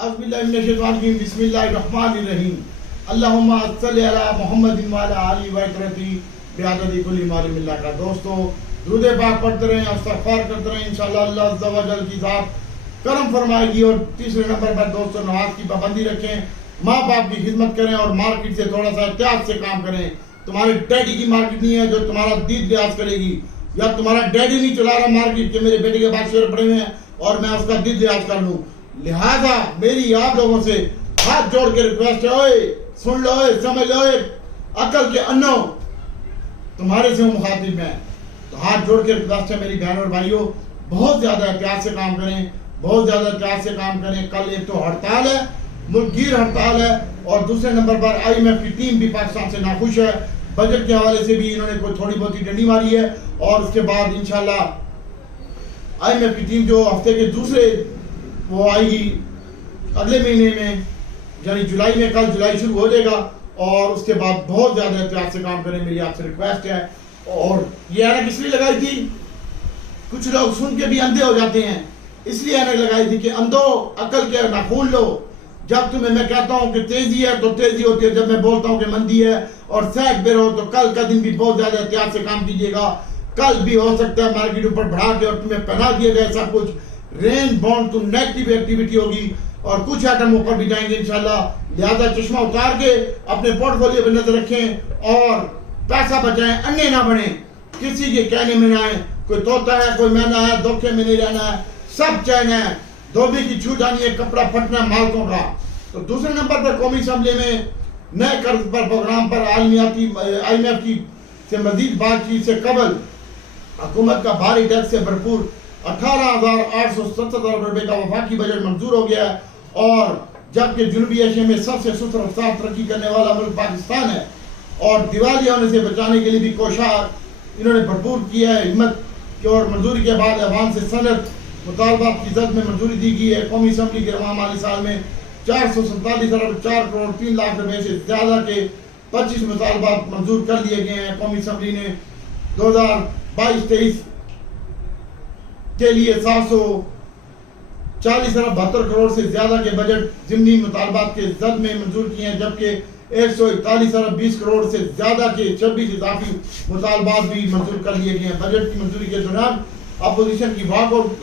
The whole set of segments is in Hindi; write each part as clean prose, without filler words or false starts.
बिस्मिल्लाहिर्रहमानिर्रहीम अल्लाहुम्मा सल्लि अला मुहम्मदिन व अला आलिहि व इतरती बिअददी कुल्ली मालिम मिल्ला का। दोस्तों दुरूद पाक पढ़ते रहें, इस्तिग़फ़ार करते रहें, इंशाअल्लाह अल्लाह अज़्ज़ा व जल की ज़ात करम फरमाएगी। और तीसरे नंबर पर दोस्तों नमाज की पाबंदी रखें, माँ बाप की खिदमत करें और मार्केट से थोड़ा सा एहतियात से काम करें। तुम्हारे डैडी की मार्केट नहीं है जो तुम्हारा दीद लिहाज करेगी, या तुम्हारा डैडी नहीं चला रहा मार्केट के मेरे बेटे के पास शेयर पड़े हुए हैं और मैं उसका दीद लिहाज कर लूँ। लिहाजा मेरी आप लोगों से हाथ जोड़ के रिक्वेस्ट है, ओए सुन लो, ओए समझ लो, ओए अकल के अन्नो, तुम्हारे से मुखातिब में तो हाथ जोड़ के रिक्वेस्ट है मेरी बहन और भाइयों, बहुत ज्यादा एहतियात से काम करें, बहुत ज्यादा एहतियात से काम करें। कल एक तो हड़ताल है, मुल्कगीर हड़ताल है, और दूसरे नंबर पर IMF की टीम भी पाकिस्तान से नाखुश है। बजट के हवाले से भी इन्होंने कोई थोड़ी बहुत ही डंडी मारी है, और उसके बाद इंशाल्लाह IMF की टीम जो हफ्ते के दूसरे वो आएगी अगले महीने में, यानी जुलाई में, कल जुलाई शुरू हो जाएगा, और उसके बाद बहुत ज्यादा एहतियात से काम करें, मेरी आपसे रिक्वेस्ट है। और ये ऐनक इसलिए लगाई थी, कुछ लोग सुन के भी अंधे हो जाते हैं, इसलिए ऐनक लगाई थी कि अंधो अकल के नाखून लो। जब तुम्हें मैं कहता हूँ कि तेजी है तो तेजी होती है, जब मैं बोलता हूँ कि मंदी है और सहज पे रहो, तो कल का दिन भी बहुत ज्यादा एहतियात से काम कीजिएगा। कल भी हो सकता है मार्केट ऊपर बढ़ा के और तुम्हें पहना दिया जाए सब कुछ, रेंज बाउंड तो नेगेटिव एक्टिविटी होगी और कुछ आइटम ऊपर भी जाएंगे इंशाल्लाह। लिहाजा चश्मा उतार के अपने पोर्टफोलियो पर नजर रखें और पैसा बचाएं, अन्य ना बने, किसी के कहने में ना आए। कोई तोता है, कोई मैना है, धोखे में नहीं रहना है, सब चैन है, धोबी की छूट आनी है, कपड़ा फटना मालकों का। तो दूसरे नंबर पर कौमी असम्बली में नए कर्ज पर प्रोग्राम पर IMF की से मजीद बातचीत से कबल हुकूमत का भारी टैक्स से भरपूर 18,870 अरब रुपए का वफाकी बजट मंजूर हो गया है। और जबकि जनूबी एशिया में सबसे सुस्त रफ्तार तरक्की करने वाला मुल्क पाकिस्तान है, और दिवालिया होने से बचाने के लिए भी कोशिश इन्होंने भरपूर किया है। हिम्मत की और मंजूरी के बाद अवाम से सनत मुतालबात की जद में मंजूरी दी गई है। कौमी असम्बली के रवा माली साल में 447 अरब 4 करोड़ 3 लाख रुपए से ज्यादा के 25 मुतालबात मंजूर कर लिए गए हैं। कौमी असम्बली ने 2022-23 के लिए 740 अरब 72 करोड़ से ज्यादा के बजट जिमनी मुतालबात के जद में मंजूर किए हैं, जबकि 141 अरब 20 करोड़ से ज्यादा के 26 इजाफी मुतालबात भी मंजूर कर लिए गए हैं। बजट की मंजूरी के दौरान अपोजिशन की वॉकआउट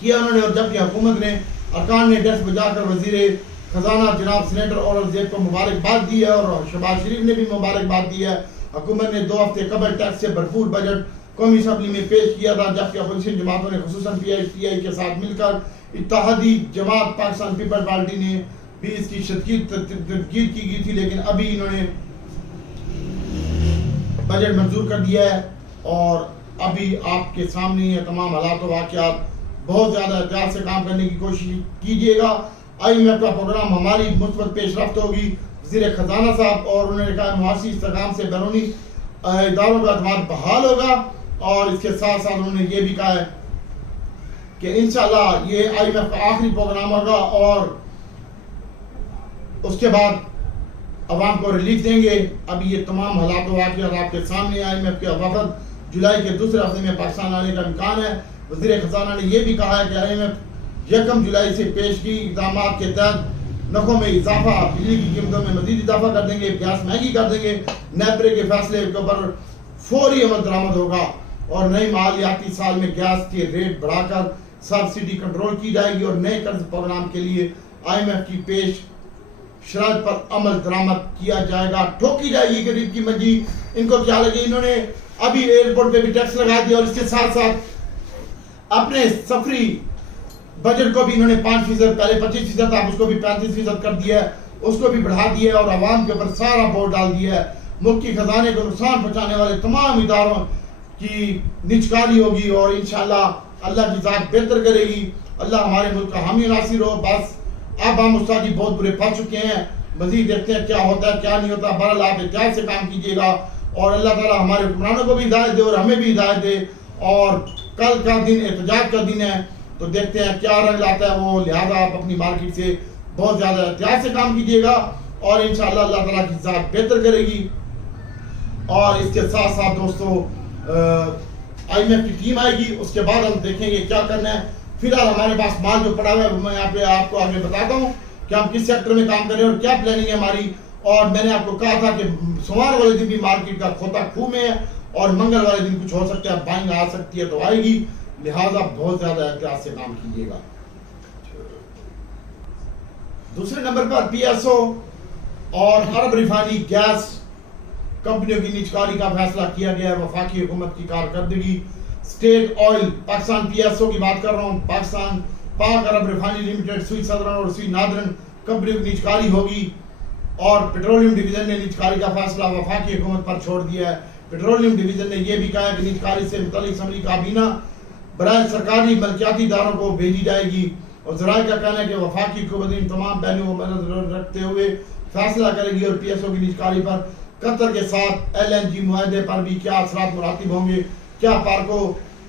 किया उन्होंने, और जबकि हुकूमत ने अरकान ने डेस्क बजाकर वजीर खजाना जनाब सेनेटर और जेब को मुबारकबाद दी है, और शहबाज शरीफ ने भी मुबारकबाद दी है। हुकूमत ने 2 हफ्ते कबल टैक्स से भरपूर बजट कौमी असम्बली में पेश किया था, जबकि अपोजिशन जमातों ने खुसूसन PITI के साथ मिलकर इत्तेहादी जमात पाकिस्तान पीपल्स पार्टी ने भी इसकी तनकीद की गई थी, लेकिन अभी इन्होंने बजट मंजूर कर दिया है। और अभी आपके सामने ये तमाम हालात व वाक़यात, बहुत ज्यादा एहतियात से काम करने की कोशिश कीजिएगा। IMF का प्रोग्राम हमारी मुस्बत पेशरफ्त होगी। वज़ीर खजाना साहब और उन्होंने कहा मुआशी इस्तेकाम से बैरूनी इदारों का एतमाद बहाल होगा, और इसके साथ साथ उन्होंने ये भी कहा है कि इंशाल्लाह ये IMF का आखिरी प्रोग्राम होगा और उसके बाद अवाम को रिलीफ देंगे। अभी ये तमाम हालात वाक़यात आपके सामने। IMF के वफद जुलाई के दूसरे हफ्ते में पाकिस्तान आने का इम्कान है। वज़ीर खजाना ने यह भी कहा है कि IMF 1 जुलाई से पेश की इक़दाम के तहत नफ़ों में इजाफा, बिजली की कीमतों में मजीद इजाफा कर देंगे, गैस महंगी कर देंगे। नेपरे के फैसले के ऊपर फौरी अमल दरामद होगा, और नई मालियाती साल में गैस के रेट बढ़ाकर सब्सिडी कंट्रोल की जाएगी, और नए कर्ज प्रोग्राम के लिए IMF की पेश शरात पर अमल दरामद किया जाएगा। ठोकी जाएगी गरीब की मंजी। इनको क्या लगे, इन्होंने अभी एयरपोर्ट पे भी टैक्स लगा दिया, और इसके साथ साथ अपने सफरी बजट को भी इन्होंने 5%, पहले 25% था, उसको भी 35% कर दिया है, उसको भी बढ़ा दिया है, और आवाम के ऊपर सारा बोझ डाल दिया है। मुल्क की खजाने को नुकसान पहुंचाने वाले तमाम इदारों की निचकारी होगी, और इंशाल्लाह अल्लाह की जात बेहतर करेगी। अल्लाह हमारे मुल्क का हामी नासिर हो। बस अब हम उस्ताद जी बहुत बुरे फंस चुके हैं, मजीद देखते हैं क्या होता है क्या नहीं होता। बहरहाल आप एहतियात से काम कीजिएगा, और अल्लाह ताला हमारे हुक्मरानों को भी हिदायत दे और हमें भी हिदायत दे। और कल का दिन एहतजाज का दिन है, तो देखते हैं क्या रंग लाता है वो। लिहाजा आप अपनी मार्केट से बहुत ज्यादा एहतियात से काम कीजिएगा, और इंशाअल्लाह अल्लाह ताला की जात बेहतर करेगी। और इसके साथ साथ दोस्तों IMF की टीम आएगी, उसके बाद हम देखेंगे क्या करना है। फिलहाल हमारे पास माल जो पड़ा हुआ है मैं यहाँ पे आपको आगे बताता हूँ कि हम किस सेक्टर में काम कर रहे हैं और क्या प्लानिंग है हमारी। और मैंने आपको कहा था कि सोमवार वाले दिन भी मार्केट का खोता खूह में है और मंगल वाले दिन कुछ हो सकता है, बाइंग आ सकती है तो आएगी, लिहाजा बहुत ज्यादा एहतियात से काम कीजिएगा। दूसरे नंबर पर पीएसओ और अरब रिफाइनरी गैस कंपनियों की निजकारी का फैसला किया गया है। वफाकी हुकूमत की कारकर्दगी, स्टेट ऑयल पाकिस्तान पीएसओ की बात कर रहा हूँ, पाकिस्तान पाक अरब रिफाइनरी लिमिटेड, सुई सदरन और सुई नादरन कंपनियों की निजकारी होगी और पेट्रोलियम डिवीजन ने निजकारी का फैसला वफाकी हुकूमत पर छोड़ दिया है। पेट्रोलियम डिवीजन ने यह भी कहा है कि निजकारी से मुतल्लिक असम्बली काबीना बराए सरकारी मलकियाती इदारों को भेजी जाएगी और ज़राए का कहना है कि वफाकी हुकूमत इन तमाम पहलुओं को नजर रखते हुए फैसला करेगी और पीएसओ की निजकारी पर कतर के साथ LNG मुआहदे पर भी क्या असरात मुरातिब होंगे, क्या पार्को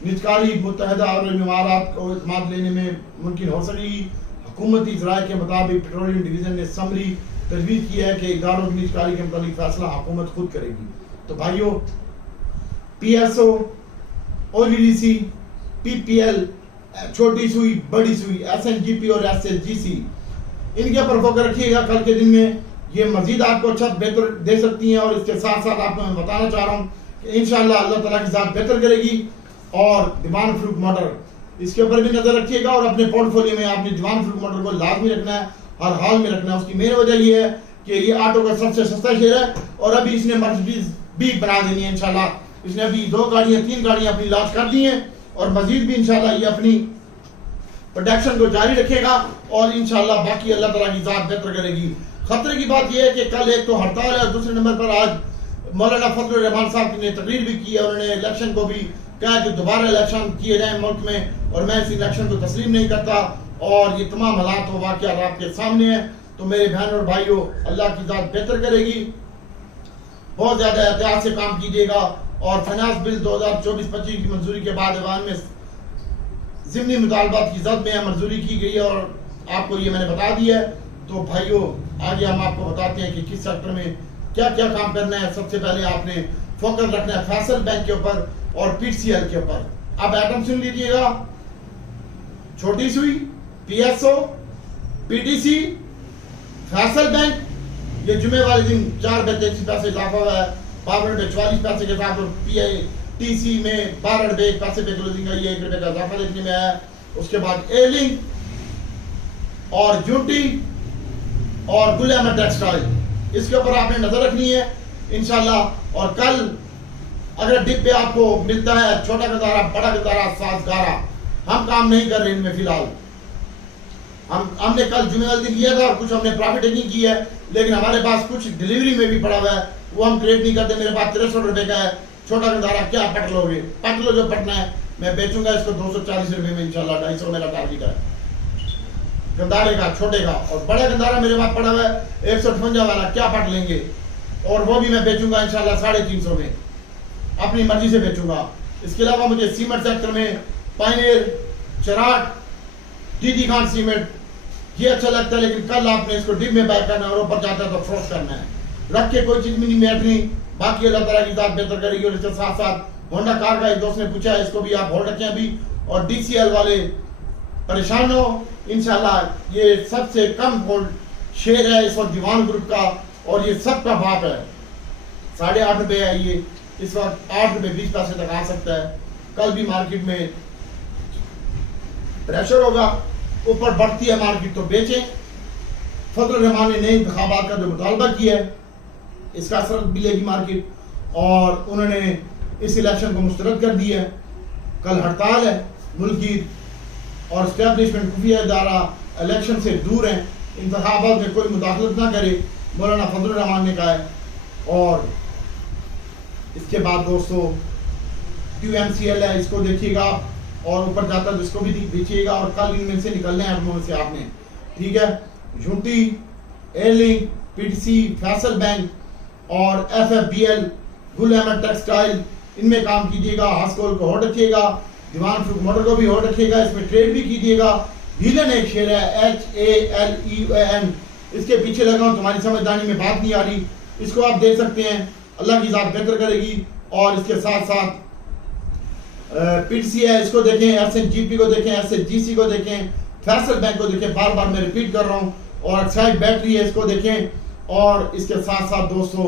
निजकारी मुत्तहदा अरब इमारात को इत्मीनान लेने में मुमकिन हो सकेगी। हुकूमती ज़राए के मुताबिक पेट्रोलियम डिवीजन ने समरी तजवीज़ की है कि इदारों की निजकारी के मुताबिक फैसला हुकूमत खुद करेगी। तो भाइयों, पीएसओ, OGDC, PPL, छोटी सुई, बड़ी सुई, SNGP और SLGC, इनके ऊपर फोकस रखिएगा। कल के दिन में ये मजीद आपको अच्छा बेहतर दे सकती हैं और इसके साथ साथ आपको मैं बताना चाह रहा हूँ कि इंशाअल्लाह अल्लाह ताला की ज़ात बेहतर करेगी। और दीवान फ्रूट मोटर इसके ऊपर भी नजर रखिएगा और अपने पोर्टफोलियो में आपने दीवान फ्रूट मोटर को लाजमी रखना है, हर हाल में रखना है। उसकी मेन वजह ये है कि ये ऑटो का सबसे सस्ता शेयर है और अभी इसने मर्सिडीज भी बना देनी है इंशाल्लाह। इसने अभी 2 गाड़ियां 3 गाड़ियां अपनी लॉन्च कर दी हैं और मजीद भी इंशाल्लाह ये अपनी प्रोडक्शन को जारी रखेगा और इंशाल्लाह बाकी अल्लाह ताला की ज़ात बेहतर करेगी। खतरे की बात यह है कि कल एक तो हड़ताल है और दूसरे नंबर पर आज मौलाना फजलुर रहमान साहब ने तकरीर भी की है। उन्होंने इलेक्शन को भी कहा कि दोबारा इलेक्शन किए जाए मुल्क में और मैं इस इलेक्शन को तस्लीम नहीं करता और ये तमाम हालात व वाक़यात आपके सामने हैं। तो मेरे बहन और भाइयों, अल्लाह की ज़ात बेहतर करेगी, बहुत ज़्यादा एहतियात से काम कीजिएगा। और फाइनेंस बिल 2024-25 की मंजूरी के बाद ऐवान में ज़िमनी मुतालबात की जद में मंजूरी की गई है और आपको ये मैंने बता दिया है। तो भाइयों, आगे हम आपको बताते हैं कि किस सेक्टर में क्या क्या काम करना है। सबसे पहले आपने फोकस रखना है फैसल बैंक के ऊपर और PCL के ऊपर। अब आइटम सुन लीजिएगा, छोटी सुई, PSO, PTC, फैसल बैंक, ये जुमे वाले दिन 4 रुपये 33 पैसे इजाफा हुआ है, 12 रुपये 44 पैसे के साथ। और PITC में 12 रुपये 1 पैसे पे क्लोजिंग का ये 1 रुपये का इजाफा देखने में आया। उसके बाद एलिंग और यूटी और गुल अहमद टेक्सटाइल, इसके ऊपर आपने नजर रखनी है इंशाल्लाह। और कल अगर डिप पे आपको मिलता है छोटा गदारा, बड़ा गदारा, साजगारा, हम काम नहीं कर रहे इनमें फिलहाल। हमने कल जुमे वाले दिन लिया था और कुछ हमने प्रॉफिट टेकिंग की है, लेकिन हमारे पास कुछ डिलीवरी में भी पड़ा हुआ है, वो हम क्रिएट नहीं करते। मेरे पास 63 रुपए का है छोटा गदारा, क्या पट लोगे? पट लो जो पटना है। मैं बेचूंगा इसको 240 रुपए में इंशाल्लाह, 250 मेरा टारगेट है गंदारे का, छोटे का। और बड़ा गंदारा मेरे पास पड़ा हुआ है 158 वाला, क्या पट लेंगे? और वो भी मैं बेचूंगा इंशाल्लाह 350 में, अपनी मर्जी से बेचूंगा। इसके अलावा मुझे सीमेंट सेक्टर में पायनियर, चराट, DD खान सीमेंट ये अच्छा लगता है, लेकिन कल आपने इसको डिप में बाय करना है और ऊपर जाता है तो फ्रोस्ट करना है। रख के कोई चीज में नहीं बैठनी, बाकी अल्लाह ताला की ज़ात बेहतर करेगी। और इसके साथ साथ होंडा कार का एक दोस्त ने पूछा है, इसको भी आप होल्ड रखें अभी। और DCL वाले परेशान हो इंशाल्लाह, ये सबसे कम होल्ड शेयर है इस वक्त दीवान ग्रुप का और ये सबका बाप है। 8.5 रुपये है ये, इस वक्त 8 रुपये 20 पैसे तक आ सकता है। कल भी मार्केट में प्रेशर होगा, ऊपर बढ़ती है मार्केट तो बेचें। फजल रहमान ने नए इंतखाबात का जो मुतालबा किया है, इसका असर मिलेगी मार्केट और उन्होंने इस इलेक्शन को मुस्तरद कर दिया है। कल हड़ताल है मुल्की और स्टैब्लिशमेंट खुफिया इदारा इलेक्शन से दूर हैं, इंतखाबात में कोई मुदाखलत ना करे, मौलाना फजल रहमान ने कहा है। और इसके बाद दोस्तों QMCL है, इसको देखिएगा और ऊपर जाता है इसको भी देखिएगा। और कल इनमें से निकलने हैं अपनों से आपने, ठीक है। UT, airlink, PTC, Faisal bank और FFBL, गुल अहमद टेक्सटाइल, इनमें काम कीजिएगा। हास्कोल को होल्ड रखिएगा, दीवान फ्रूट मोटर को भी होल्ड रखिएगा, इसमें ट्रेड भी कीजिएगा। हीलन एक शेयर है HALEON, इसके पीछे लगा हूं, तुम्हारी समझदारी में बात नहीं आ रही, इसको आप देख सकते हैं। अल्लाह की ज़ात बेहतर करेगी। और इसके साथ साथ पीटीसी है, इसको देखें, एसएनजीपी को देखें, एसएचजीसी को देखें, फैसल बैंक को देखें, बार बार मैं रिपीट कर रहा हूँ, और एक्साइड बैटरी है, इसको देखें। और इसके साथ साथ दोस्तों,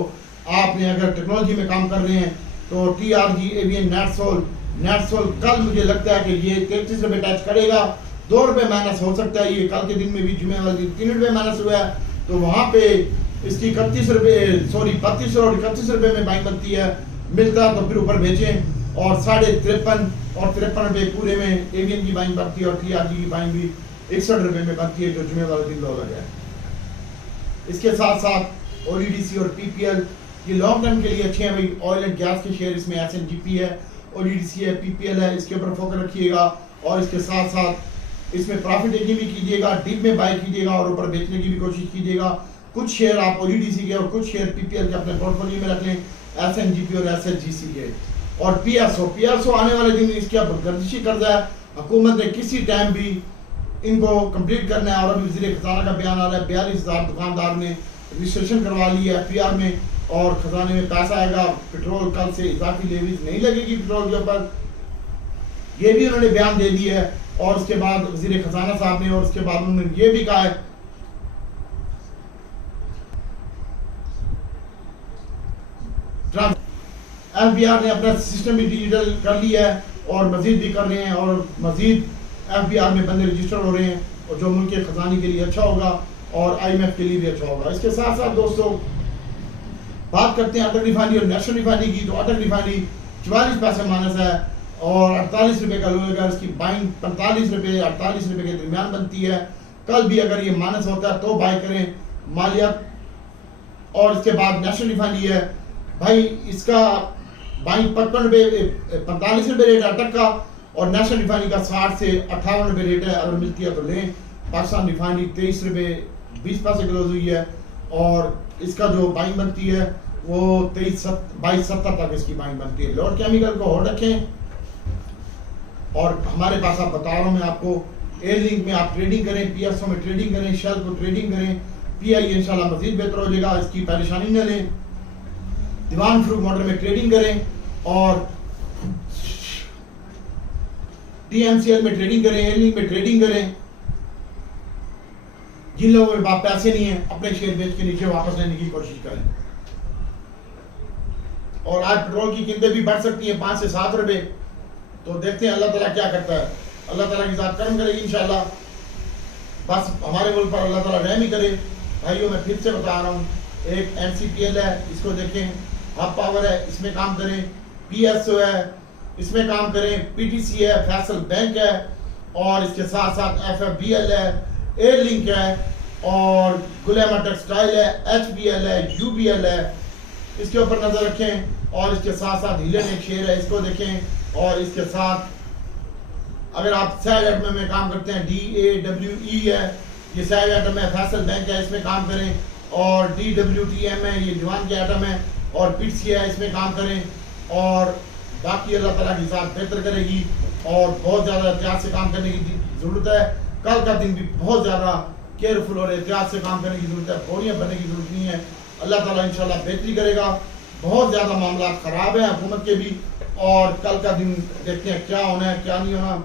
आपने अगर टेक्नोलॉजी में काम कर रहे हैं तो TRG एवियन नेटसोल कल मुझे लगता है कि ये 33 रुपये टच करेगा, 2 रुपये माइनस हो सकता है, ये कल के दिन में भी जुमे वाले दिन 3 रुपये माइनस हुआ है, तो वहाँ पे इसकी 32 और 31 रुपये में बाइंग बनती है, मिलता है तो फिर ऊपर भेजें। और 53.5 और 53 रुपये पूरे में एवियन की बाइंग बनती है, और TRG की बाइंग भी 61 रुपये में बनती है, जो जुमे वाले दिन लो लगा है। इसके साथ साथ ODDC और PPL ये लॉन्ग टर्म के लिए अच्छे हैं भाई। ऑयल एंड गैस के शेयर इसमें SNGP है, ODDC है, PPL है, इसके ऊपर फोकस रखिएगा। और इसके साथ साथ इसमें प्रॉफिट टेकिंग भी कीजिएगा, डीप में बाय कीजिएगा और ऊपर बेचने की भी कोशिश कीजिएगा। कुछ शेयर आप ODDC के और कुछ शेयर PPL के अपने पोर्टफोलियो में रख लें, SNGP और SHGC के। और PSO आने वाले दिन इसकी अब गर्दिशी कर्जा है, हुकूमत ने किसी टाइम भी इनको कंप्लीट करना है। और अभी वज़ीर खजाना का बयान आ रहा है, 42,000 दुकानदार ने रजिस्ट्रेशन करवा ली है FPR में, और खजाने में पैसा आएगा। पेट्रोल कल से इजाफी लेवीज नहीं लगेगी पेट्रोल के ऊपर, ये भी उन्होंने बयान दे दिया है। और उसके बाद वज़ीर खजाना साहब ने, और उसके बाद उन्होंने ये भी कहा है FBR ने अपना सिस्टम भी डिजिटल कर लिया है, और मजीद भी कर रहे हैं, और मजीद FBR में बंदे रजिस्टर हो रहे हैं, और जो मुल्क के खजाने के लिए अच्छा होगा और IMF के लिए भी अच्छा होगा। इसके साथ साथ दोस्तों बात करते हैं अटक रिफाइनरी और नेशनल रिफाइनरी की। तो अटक रिफाइनरी 44 पैसे माइनस है और 48 रुपये का लोएगा, इसकी बाइंग 45 रुपये 48 रुपये के दरमियान बनती है। कल भी अगर ये माइनस होता है तो बाय करें मालियत। और इसके बाद नेशनल रिफाइनरी है भाई, इसका बाइंग 45 रुपये रेट है अटक का, और नेशनल रिफाइनरी का 60 से 58 रुपये रेट है, अगर मिलती है तो लें। पाकिस्तान रिफाइनरी 23 रुपये 20 पैसे क्लोज हुई है, और इसका जो बाइंग बनती है वो 22.70 तक इसकी बाइंग बनती है। लॉर्ड केमिकल को होल्ड रखें, और हमारे पास आप बता रहा हूँ मैं आपको, एयर लिंक में आप ट्रेडिंग करें, PSO में ट्रेडिंग करें, शेल को ट्रेडिंग करें, PI इंशाल्लाह मजीद बेहतर हो जाएगा, इसकी परेशानी न लें। दीवान फ्रूट मॉडल में ट्रेडिंग करें, और TMCL में ट्रेडिंग करें, एयर लिंक में ट्रेडिंग करें। जिन लोगों के पास पैसे नहीं है, अपने शेयर बेच के नीचे वापस लेने की कोशिश करें। और आज पेट्रोल की कीमतें भी बढ़ सकती हैं 5 से 7 रुपए, तो देखते हैं अल्लाह ताला क्या करता है। अल्लाह ताला की ज़ात कर्म करेगी इंशाल्लाह। बस हमारे मुल्क पर अल्लाह ताला रहम ही करे। भाइयों मैं फिर से बता रहा हूँ, एक NCPL है, इसको देखें, हब पावर है, इसमें काम करें, PSO है, इसमें काम करें, PTC है, फैसल बैंक है, और इसके साथ साथ FFBL है, एयर लिंक है, और गुलेमा टेक्सटाइल है, HBL है, UBL है, इसके ऊपर नजर रखें। और इसके साथ साथ हिलन एक शेयर है, इसको देखें। और इसके साथ अगर आप सैग एटम में काम करते हैं, DAWE है, ये सैग एटम है, फैसल बैंक है, इसमें काम करें। और DWTM है, ये दीवान के एटम है, और PTC है, इसमें काम करें। और बाकी अल्लाह ताला की ज़ात बेहतर करेगी, और बहुत ज़्यादा एहतियात से काम करने की ज़रूरत है। कल का दिन भी बहुत ज़्यादा केयरफुल और एहतियात से काम करने की ज़रूरत है, बोरियाँ बनने की ज़रूरत नहीं है। अल्लाह ताला इंशाल्लाह बेहतरी करेगा। बहुत ज़्यादा मामला ख़राब है हुकूमत के भी, और कल का दिन देखते हैं क्या होना है क्या नहीं होना,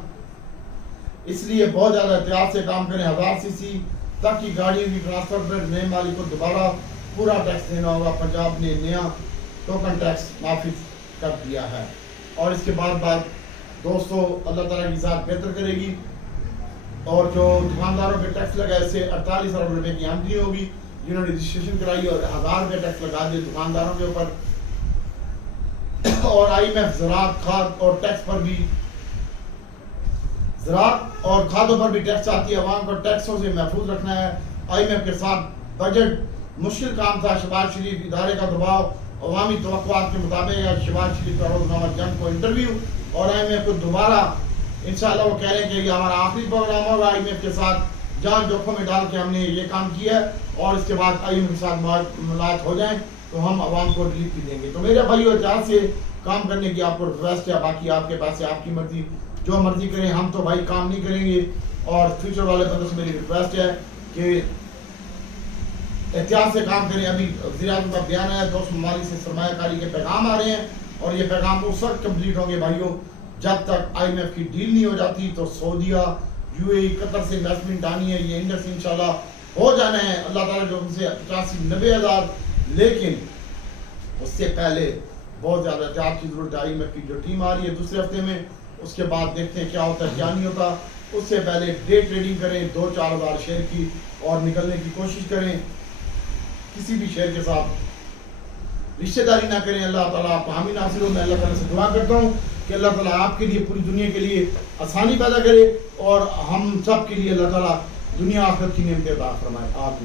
इसलिए बहुत ज़्यादा एहतियात से काम करें। 1000 cc तक की गाड़ियों की ट्रांसफर पर नए मालिक को दोबारा पूरा टैक्स देना होगा। पंजाब ने नया टोकन टैक्स नाफिज कर दिया है। और इसके बाद दोस्तों अल्लाह ताला की ज़ात बेहतर करेगी, और जो दुकानदारों पे टैक्स लगा इससे 48 अरब रुपए की आमदनी होगी, जिन्होंने रजिस्ट्रेशन कराई, और 1000 रुपये टैक्स लगा दिए दुकानदारों के ऊपर। और IMF ज़राअत खाद और टैक्स पर भी, ज़राअत और खादों पर भी टैक्स आती है। अवाम को टैक्सों से महफूज रखना है। IMF के साथ बजट मुश्किल काम था। शहबाज शरीफ इदारे का दबाव, अवामी तवक्कुआत के मुताबिक शहबाज शरीफ का रोज़नामा जंग को इंटरव्यू, और IMF को दोबारा इंशाल्लाह वो कह रहे हैं कि ये हमारा आखिरी प्रोग्राम होगा IMF के साथ, जान जोखों में डाल के हमने ये काम किया है, और इसके बाद IMF के साथ मुलाकात हो जाए तो हम आवाम को रिलीफ भी देंगे। तो मेरे भाइयों एहतियात से काम करने की आपको रिक्वेस्ट है, बाकी आपके पास है, आपकी मर्जी, जो मर्जी करें, हम तो भाई काम नहीं करेंगे। और फ्यूचर वाले बंदों से मेरी रिक्वेस्ट है कि एहतियात से काम करें। अभी वज़ीर-ए-आज़म का बयान आया, 200 ममालिक से सरमायाकारी के पैगाम आ रहे हैं, और ये पैगाम उस वक्त कम्प्लीट होंगे भाइयों जब तक IMF की डील नहीं हो जाती तो सऊदीया, UAE, कतर से इन्वेस्टमेंट आनी है, ये इंडेक्स इंशाल्लाह हो जाना है अल्लाह ताला जो उनसे 85-90 हज़ार, लेकिन उससे पहले बहुत ज़्यादा एहतियात की जरूरत है। IMF की जो टीम आ रही है दूसरे हफ्ते में, उसके बाद देखते हैं क्या होता है क्या नहीं होता। उससे पहले डे ट्रेडिंग करें 2-4 हज़ार शेयर की और निकलने की कोशिश करें। किसी भी शेयर के साथ रिश्तेदारी ना करें। अल्लाह ताला आप हामी नासिर हो। मैं अल्लाह ताला से दुआ करता हूँ कि अल्लाह ताला आपके लिए, पूरी दुनिया के लिए आसानी पैदा करे और हम सब के लिए अल्लाह ताला दुनिया आखिरत की नेमतें अता फरमाए। आप